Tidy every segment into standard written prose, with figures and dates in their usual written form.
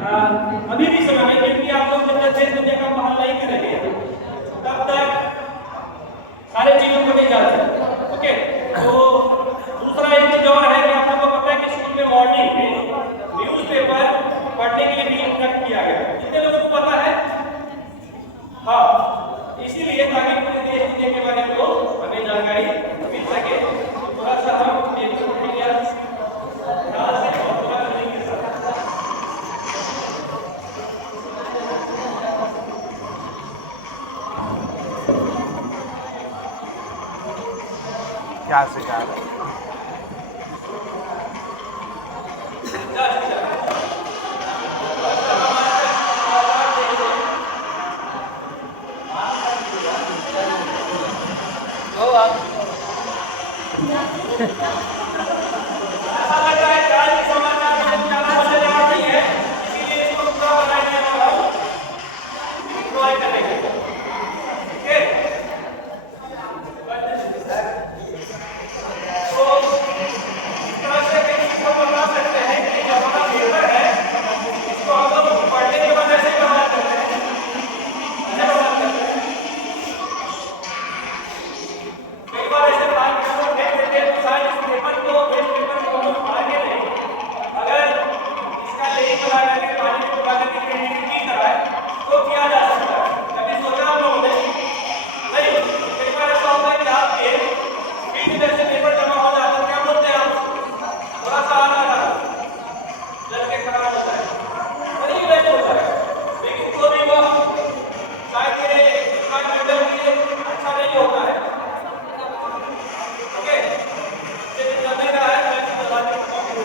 अभी भी समय है, क्योंकि आप लोग जब तक देश दुनिया का महल नहीं करेंगे तब तक सारे चीजों को नहीं जा सकते। ओके, तो दूसरा एक चीज और है कि आप लोगों को पता है कि स्कूल में मॉर्निंग में न्यूज़पेपर पढ़ने के लिए भी इंस्ट्रक्ट किया गया है। कितने लोगों को पता है? हाँ, इसीलिए ताकि पूरे देश दुनिया के बारे में हमें जानकारी मिल सके। तो थोड़ा सा हम पेपर पढ़ेंगे ध्यान से और थोड़ा करेंगे सर। क्या सिखा रहे हैं? ऐसा लग रहा है आज के समाचार में ज्यादा मजे आ रही है, इसीलिए इसको पूरा बनाने वाला हूं, एंजॉय करेंगे। ओके, तो इस तरह से इसको बता सकते हैं कि जो हमारा पेपर है इसको हम लोग पढ़ने के बाद ऐसे बना सकते हैं, ऐसे बना सकते हैं। कई बार ऐसे प्लान कर लोग देख देते हैं तो शायद इस पेपर को वेस्ट पेपर को हम लोग पढ़ेंगे नहीं। अगर इसका लिंक बना करके पानी में डुबा करके क्रिएटिविटी कराए तो किया जा सकता है। कभी सोचा आप लोगों ने? नहीं। कई बार ऐसा होता है कि आपके फील्ड में से पेपर जमा हो जाता है, क्या बोलते हैं आप? थोड़ा सा आना जल के खराब होता है, नहीं वेस्ट होता है। लेकिन तो भी वो शायद ये मेंटल के लिए अच्छा नहीं होता है। ओके, ये चलने का है, मैं बता देता हूं।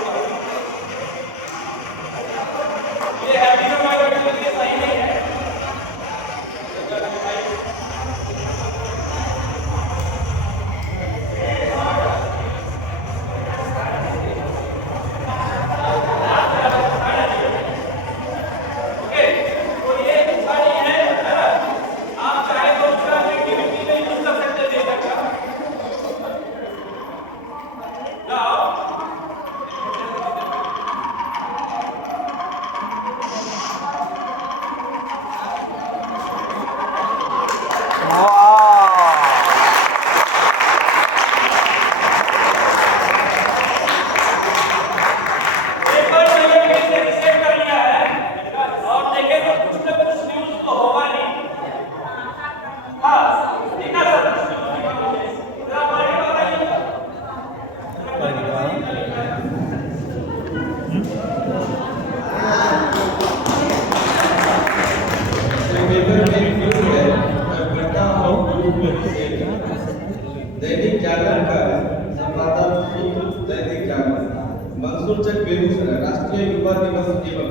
ये हैप्पी में माइंड के लिए सही नहीं है। ओके, तो ये अच्छा नहीं है, आप चाहे तो उसका एक्टिविटी में यूज कर सकते हैं डेटा का। Now, पेपर मैंने फिर से रीसेट कर लिया है और देखें तो कुछ न कुछ न्यूज़ तो होगा नहीं। हाँ, ठीक है सर, जरा पढ़िए बताइए। दैनिक जागरण का संपादक सूत्र दैनिक जागरण मंसूर चक बेगूसराय राष्ट्रीय युवा दिवस एवं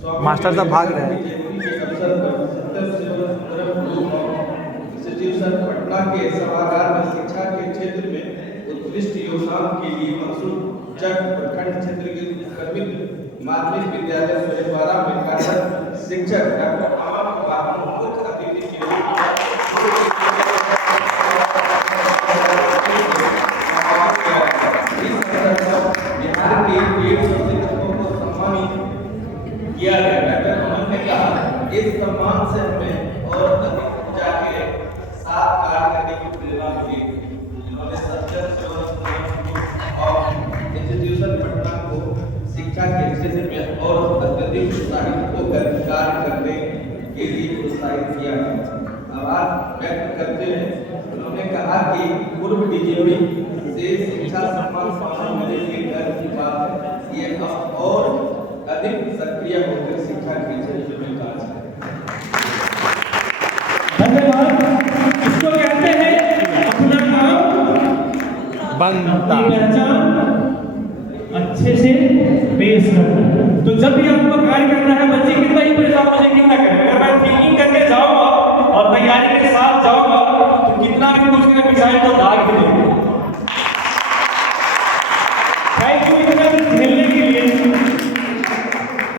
स्वामी मास्टर साहब भाग रहे हैं। जयंती के अवसर पर 70 सितंबर इंस्टीट्यूशन पटना के सभागार में शिक्षा के क्षेत्र में उत्कृष्ट योगदान के लिए मंसूर चक प्रखंड क्षेत्र के कर्मित माध्यमिक विद्यालय सोहेबारा में कार्यरत शिक्षक डॉक्टर अमर कुमार मुख्य अतिथि के रूप में बिहार के 150 शिक्षकों को सम्मानित किया गया। डॉक्टर अमर ने कहा इस सम्मान से हमें और अधिक ऊर्जा के साथ कार्य करने की प्रेरणा मिली। इन्होंने सत्य और इंस्टीट्यूशन पटना को शिक्षा के क्षेत्र में और अत्यधिक उत्साहित होकर कार्य करने के लिए प्रोत्साहित किया। आभार व्यक्त करते हैं उन्होंने कहा कि पूर्व डीजीपी से शिक्षा सम्मान पाने मिलने के गर्व की बात है। ये अब और अधिक सक्रिय होकर शिक्षा के क्षेत्र में कार्य करें। धन्यवाद। इसको कहते हैं अपना काम बनता पहचान अच्छे से पेश करना। तो जब भी आपको कार्य करना है, बच्चे कितना ही परेशान मुझे कितना करें, अगर मैं थिंकिंग करके जाऊंगा और तैयारी के साथ जाऊंगा तो कितना भी कुछ मिसाइल तो दाग ही